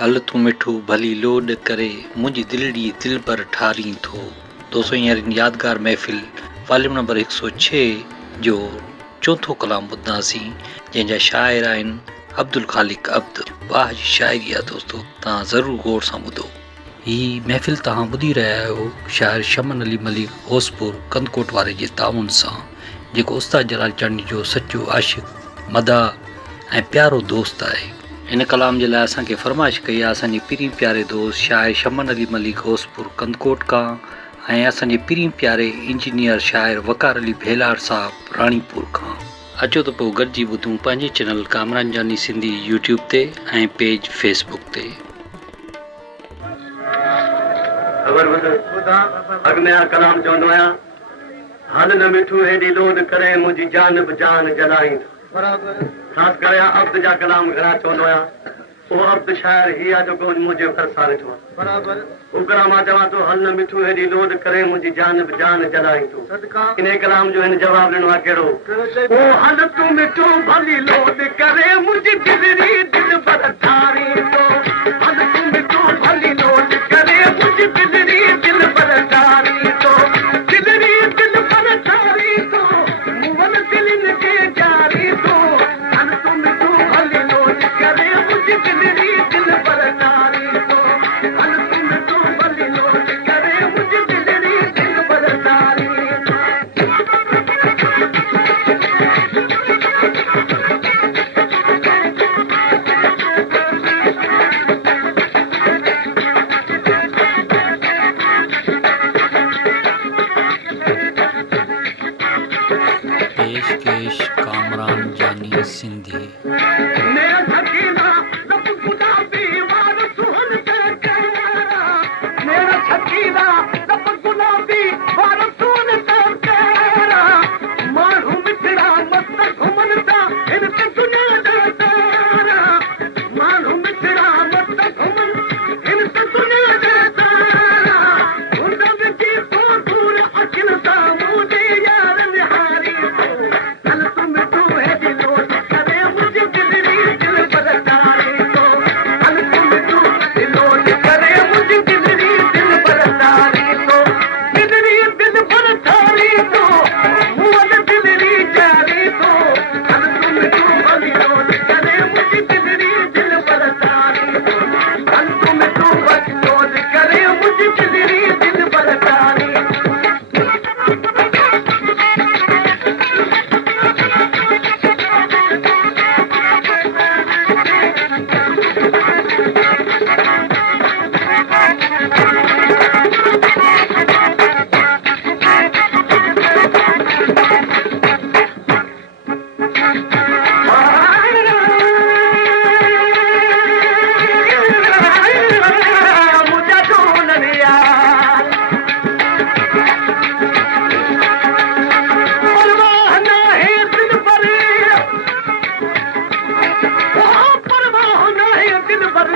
हल तू मिठू भली लोड करे मुंहिंजी दिलड़ी दिल पर ठारी थो। दोस्तों हींअर यादगार महफ़िल वॉल्यूम नंबर 106 जो चौथो कलाम ॿुधंदासीं जंहिंजा शाइर आहिनि अब्दुल ख़ालिक अब्द। वाह जी शाइरी आहे दोस्तों, तव्हां ज़रूरु गौर सां ॿुधो। ही महफ़िल तव्हां ॿुधी रहिया आहियो शाइर शमन अली मलिक होसपुर कंदकोट वारे जे ताउन सां, जेको उस्ताद जलाल चांदनी जो सचो आशिक़ मदा ऐं प्यारो दोस्त आहे। इन कलाम जे लाइ असांखे फरमाइश कई आहे असांजे पीरी प्यारे दोस्त शाइर शमन अली मलिक होसपुर कंदकोट खां ऐं असांजे पीरी प्यारे इंजीनियर शाइर वकार अली भेलार साहब राणीपुर खां। अचो त पोइ गॾिजी ॿुधूं पंहिंजे चैनल कामरान जानी सिंधी यूट्यूब ते ऐं पेज फेसबुक ते। अॻियां कलाम चवंदो आहियां, हल न मिठू हेॾी लोड करे मुंहिंजी जान बि जान जलाईं। ख़ासि करे अब्द जा कलाम घणा चवंदो आहियां। उहो अब्द शाइर ही आहे जेको मुंहिंजे फरसारे थियो आहे। उगरा मां चवां थो, हल न मिठू हेॾी लोड करे मुंहिंजी जान बि जान जलाईं तूं। इन कलाम जो हिन जवाब ॾिनो आहे कहिड़ो? ओ हल तूं मिठू भली लोड करे मुंहिंजी दिलड़ी दिल भर ठारी तो। हल तूं मिठू भली लोड करे मुंहिंजी दिलड़ी दिल भर ठारी तो। दिलड़ी दिल भर ठारी तो मुंहं दिलनि खे ॼारी तो। हल तूं मिठू भली लोड करे मुंहिंजी दिलड़ी दिल भर ठारी तो। हल तूं मिठू भली लोड करे मुंहिंजी दिलड़ी दिल भर ठारी पेशकेश कामरान जानी सिंधी। मेरा छकीना सब गुलाबी वार सुहन ते केरा। मेरा छकीना सब गुलाबी वार सुहन ते केरा। माण्हू मिठड़ा मस्त घुमन था हिन ते दुनिया जा तारा। माण्हू मिठड़ा मस्त घुमन हिन ते दुनिया जा तारा। हुन विची तो दूर अखिन सां मुंहिंजे यार निहारी तो। हल तूं मिठू हेॾी लोड करे मुंहिंजी दिलड़ी दिल भर ठारी तो। हल तूं मिठू लोड करे मुंहिंजी दिलड़ी दिल भर ठारी तो। दिलड़ी दिल भर ठारी तो मुंहं दिलड़ी ॼारी तो। हल तूं मिठू भली लोड करे मुंहिंजी दिलड़ी दिल भर ठारी तो। हल तूं मिठू भली लोड करे मुंहिंजी दिलड़ी दिल भर ठारी मुझा ढूंढ लिया। परवाह नहीं दिल पर, परवाह नहीं दिल पर